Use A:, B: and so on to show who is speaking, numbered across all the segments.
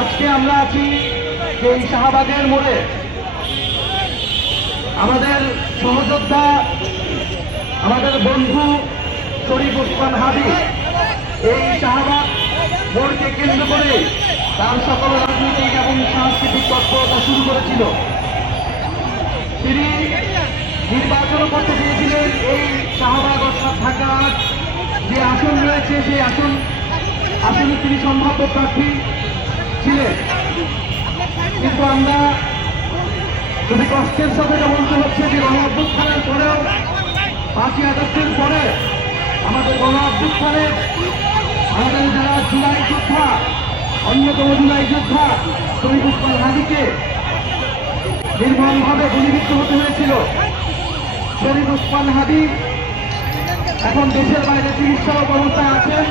A: আজকে আমরা আছি এই শাহবাগের মোড়ে। আমাদের সহযোদ্ধা, আমাদের বন্ধু শরীফ ওসমান হাবি এই শাহবাগ মোড়কে কেন্দ্র করে তার সকল রাজনৈতিক এবং সাংস্কৃতিক তৎপরতা শুরু করেছিল। তিনি নির্বাচন করতে চেয়েছিলেন, এই শাহবাগ অর্থাৎ ঢাকার যে আসন রয়েছে, সেই আসন আসনে তিনি সম্ভাব্য প্রার্থী ছিলেন কিন্তু আমরা খুবই কষ্টের সাথে বলতে হচ্ছে যে গণ অভ্যুত্থানের পরেও পাঁচই আগস্টের পরে আমাদের গণ অভ্যুত্থানের আমাদের যারা জুলাই যোদ্ধা, অন্যতম জুলাই যোদ্ধা শহীদ উসমান হাদিকে নির্মমভাবে গুলিবিদ্ধ হতে হয়েছিল। শরীফ উসমান হাদি এখন দেশের বাইরে চিকিৎসা ব্যবস্থা আছেন।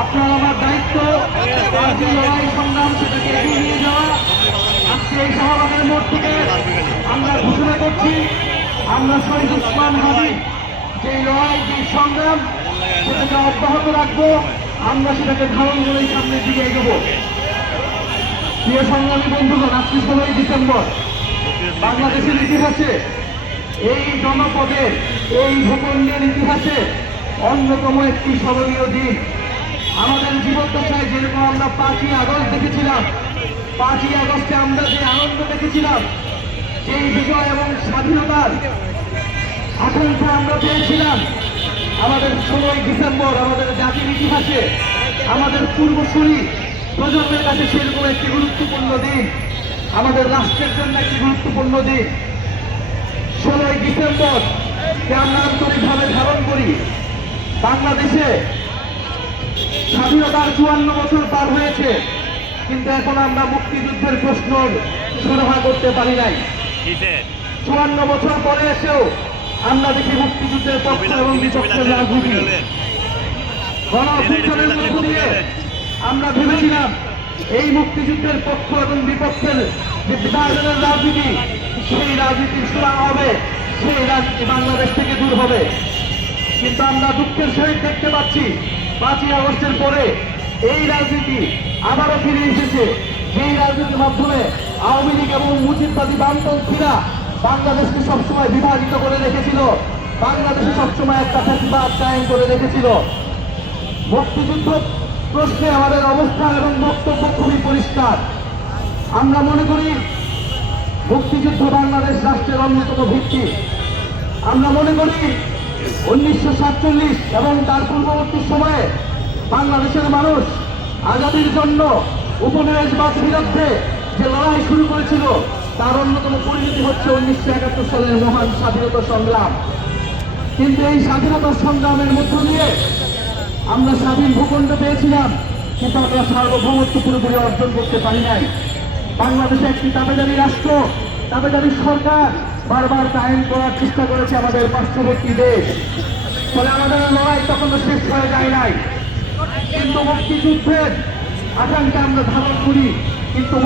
A: আপনার আমার দায়িত্ব। লড়াই আজকে এই শাহবাগের মোড় আমরা ঘোষণা করছি আমরা শহীদ উসমান হাদি যে অব্যাহত রাখব আমরা সেটাকে ধারণ করে সামনের দিকে এগোবো প্রিয় সংগ্রামী বন্ধুগণ আজকে ষোলোই ডিসেম্বর বাংলাদেশের ইতিহাসে এই জনপদের এই ভূখণ্ডের ইতিহাসে অন্যতম একটি স্মরণীয় দিন। আমাদের জীবদ্দশায় যেরকম আমরা পাঁচই আগস্ট দেখেছিলাম। পাঁচই আগস্টে আমরা যে আনন্দ দেখেছিলাম সেই বিজয় এবং স্বাধীনতার আকাঙ্ক্ষা আমরা পেয়েছিলাম, আমাদের ষোলোই ডিসেম্বর, আমাদের জাতির ইতিহাসে, আমাদের পূর্বসূরি প্রজন্মের কাছে সেরকম একটি গুরুত্বপূর্ণ দিন, আমাদের রাষ্ট্রের জন্য একটি গুরুত্বপূর্ণ দিন। ষোলোই ডিসেম্বর আমরা আন্তরিকভাবে ধারণ করি। বাংলাদেশে স্বাধীনতার চুয়ান্ন বছর পার হয়েছে কিন্তু এখন আমরা মুক্তিযুদ্ধের প্রশ্ন সুরাহা করতে পারি নাই। চুয়ান্ন বছর পরে এসেও আমরা দেখি মুক্তিযুদ্ধের পক্ষ এবং বিপক্ষের রাজনীতি। গণ মধ্য দিয়ে আমরা ভেবেছিলাম এই মুক্তিযুদ্ধের পক্ষ এবং বিপক্ষের যে বিভাজনের রাজনীতি সেই রাজনীতি সুরা হবে সেই রাজনীতি বাংলাদেশ থেকে দূর হবে। কিন্তু আমরা দুঃখের সহিত দেখতে পাচ্ছি পাঁচই আগস্টের পরে এই রাজনীতি আবারও ফিরে এসেছে। যেই রাজনীতির মাধ্যমে আওয়ামী লীগ এবং মুজিববাদী বামপন্থীরা বাংলাদেশকে সবসময় বিভাজিত করে রেখেছিল, বাংলাদেশে সবসময় একটা ফেসিবাদ কায়েম করে রেখেছিল। মুক্তিযুদ্ধ প্রশ্নে আমাদের অবস্থান এবং বক্তব্য খুবই পরিষ্কার। আমরা মনে করি মুক্তিযুদ্ধ বাংলাদেশ রাষ্ট্রের অন্যতম ভিত্তি। আমরা মনে করি উনিশশো সাতচল্লিশ এবং তার পূর্ববর্তী সময়ে বাংলাদেশের মানুষ আজাদির জন্য উপনিবেশবাদ বিরুদ্ধে যে লড়াই শুরু করেছিল, তার অন্যতম পরিণতি হচ্ছে উনিশশো একাত্তর সালের মহান স্বাধীনতা সংগ্রাম। কিন্তু এই স্বাধীনতা সংগ্রামের মধ্য দিয়ে আমরা স্বাধীন ভূখণ্ড পেয়েছিলাম, কিন্তু আমরা সার্বভৌমত্ব পুরোপুরি অর্জন করতে পারি নাই। বাংলাদেশে একটি তাবেদারি রাষ্ট্র, তাবেদারি সরকার বারবার টাইম করার চেষ্টা করেছে আমাদের পার্শ্ববর্তী দেশ। ফলে আমাদের লড়াই তখন শেষ হয়ে যায় নাই। কিন্তু মুক্তিযুদ্ধের আকাঙ্ক্ষা আমরা ধারণ করি, কিন্তু